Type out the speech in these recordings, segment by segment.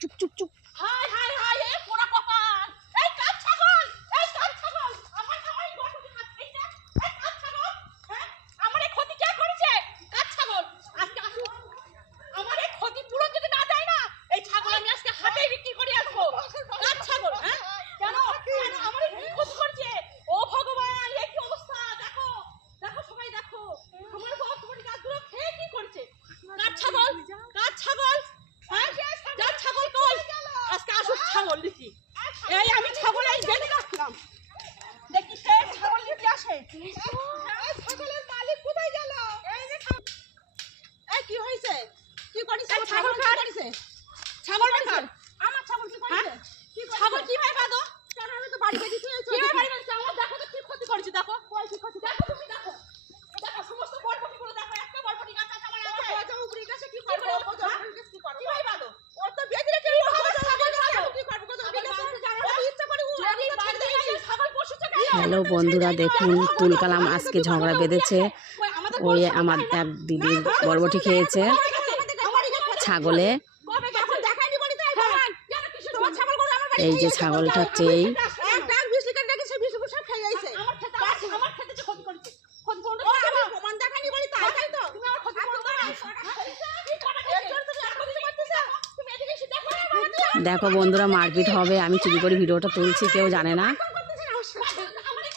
就就就，嗨嗨！আসুক কি এই আমি ছাগল এই বেঁধে রাখলাম দেখি সে ছাগল নিতে আসে ছাগলের মালিক কোথায় গেল এই যে ছাগল এই কি হয়েছে কি করিস ছাগল কি করিছে ছাগল বেকার আমার ছাগল কি করিছে কি ছাগল কি ভাই বাদো কেন আমি তো বাড়ি বেঁধে দিয়েছি কি ভাই বাড়ি বেঁধেছি আমার দেখো তো কি ক্ষতি করেছে দেখো কই কি ক্ষতি দেখো তুমি দেখো দেখো সমস্ত বরবটি গুলো দেখো একটা বরবটি গাছ আছে আমার আমার গজা উপরি গাছে কি করবে গজা উপরি গাছে কি করবে কি ভাই বাদো ওর তো বেঁধে রেখে কি করবে ছাগল কি করবে গজা উপরি গাছে ও ইচ্ছা করে ও আমি ছেড়ে দেই ছাগল পশুছে কেন হ্যালো বন্ধুরা, দেখুন তুলকালাম আজকে ঝগড়া বেঁধেছে। ওই আমার এক দিদির বরবটি খেয়েছে ছাগলে। এই যে ছাগলটা হচ্ছে দেখো বন্ধুরা, মারপিট হবে, আমি চুরি করে ভিডিওটা তুলছি, কেউ জানে না।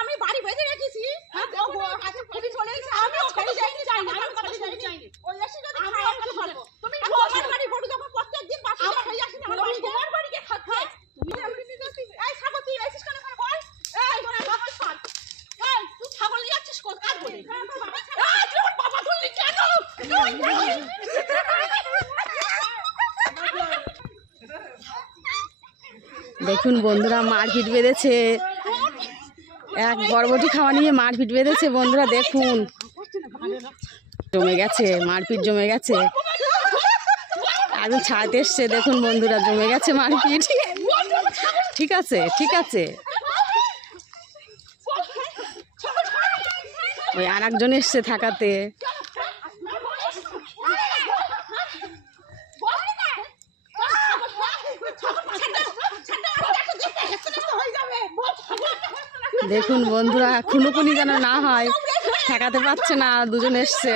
আমি বাড়ি বেঁধে রেখেছি হাতে পুরি চলে এসেছে আমি ছেড়ে যাইনি যাইনি আমি ছেড়ে যাইনি যাইনি ওই এসে যদি খাওয়া কি করব তুমি তোমার বাড়ি গরু যখন প্রত্যেকদিন বাসি খাই আসি না আমি তোমার বাড়ি গিয়ে খাচ্ছি তুমি এমনি যাচ্ছিস এই ছাগল তুই এসেছিস কেন এখানে বল এই তোরা বাবা ছাড় এই তুই ছাগল নিয়ে যাচ্ছিস কোন কাজ বলে এই তুই আমার বাবা তুললি কেন দেখুন বন্ধুরা, মারপিট বেঁধেছে। এক বরবটি খাওয়া নিয়ে মারপিট বেঁধেছে বন্ধুরা, দেখুন। জমে গেছে, মারপিট জমে গেছে। একদম ছাড়তে এসছে, দেখুন বন্ধুরা, জমে গেছে মারপিট। ঠিক আছে ঠিক আছে। ওই আর একজন এসছে থাকাতে। দেখুন বন্ধুরা, খুনোখুনি যেন না হয়, ঠেকাতে পারছে না, দুজন এসছে।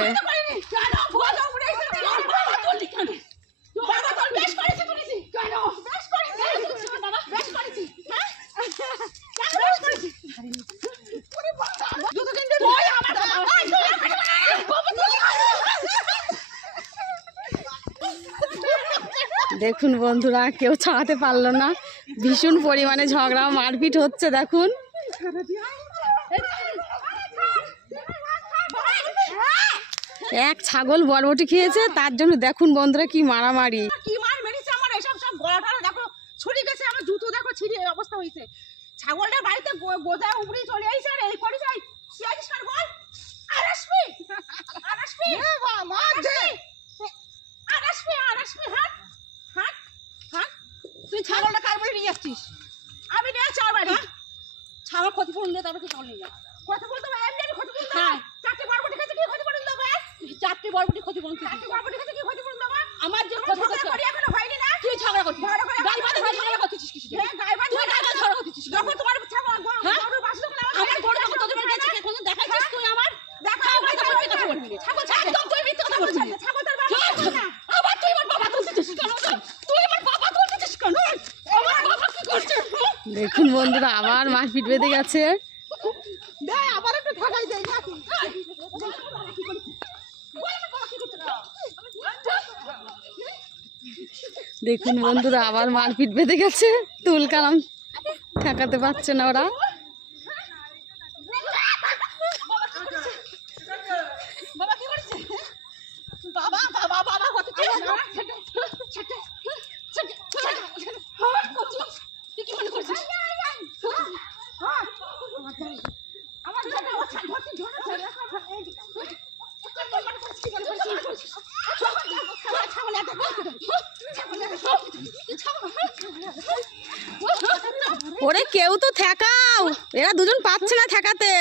দেখুন বন্ধুরা, কেউ ছাড়াতে পারল না। ভীষণ পরিমাণে ঝগড়া, মারপিট হচ্ছে, দেখুন। এক ছাগল বরবটি খেয়েছে তার জন্য দেখুন বন্ধুরা কি মারামারি। কি মার মেরেছে আমার এসব সব গলা দেখো ছড়ি গেছে আমার জুতো দেখো ছিঁড়ে অবস্থা হয়েছে। ছাগলটার বাড়িতে উপরে চলে আইছে আর এই কি আছিস বল আর আসবি? আর আসবি? আর আসবি? আর আসবি আর আসবি হাট হাট হাট। তুই ছাগলটা কার বাড়ি নিয়ে যাচ্ছিস আমি নিয়ে যাচ্ছি আমার বাড়ি ছাগল ক্ষতিপূরণ দিয়ে তারপর চলে যাবে ক্ষতিপূরণ দেবো এমনি ক্ষতিপূরণ দেবো চারটে বরবটি কি ক্ষতিপূরণ দেবো চারটে বরবটি ক্ষতিপূরণ চারটে বরবটি খেতে কি ক্ষতিপূরণ দেবো আমার যে ক্ষতি করি এখনও হয়নি না তুই ঝগড়া করছিস গাই বাঁধা হয়ে ঝগড়া করছিস কিছু গাই বাঁধা তুই গাই বাঁধা ঝগড়া করছিস যখন তোমার ছাগল গরু বাসলো না আমার গরু যখন তোদের বাড়ি গেছে কোন দেখাইছিস তুই আমার দেখা আমার কথা বলবি কথা বলবি ছাগল ছাগল একদম তুই মিথ্যা কথা বলছিস ছাগল তার বাবা আবার তুই আমার বাবা তুলছিস কেন তুই আমার বাবা তুলছিস কেন আমার বাবা কি করছে দেখুন বন্ধুরা আবার মারপিট বেঁধে গেছে। দেখুন বন্ধুরা আবার মারপিট বেঁধে গেছে। তুল কালাম ঠেকাতে পারছে না ওরা বাবা কি করছে বাবা বাবা বাবা কত কি তুই কি মনে করছিস আমার ছোট বাচ্চা ধরতে ধরে ধরে ছাগল ছাগল ওরে কেউ তো ঠেকাও। এরা দুজন পাচ্ছে না ঠেকাতে।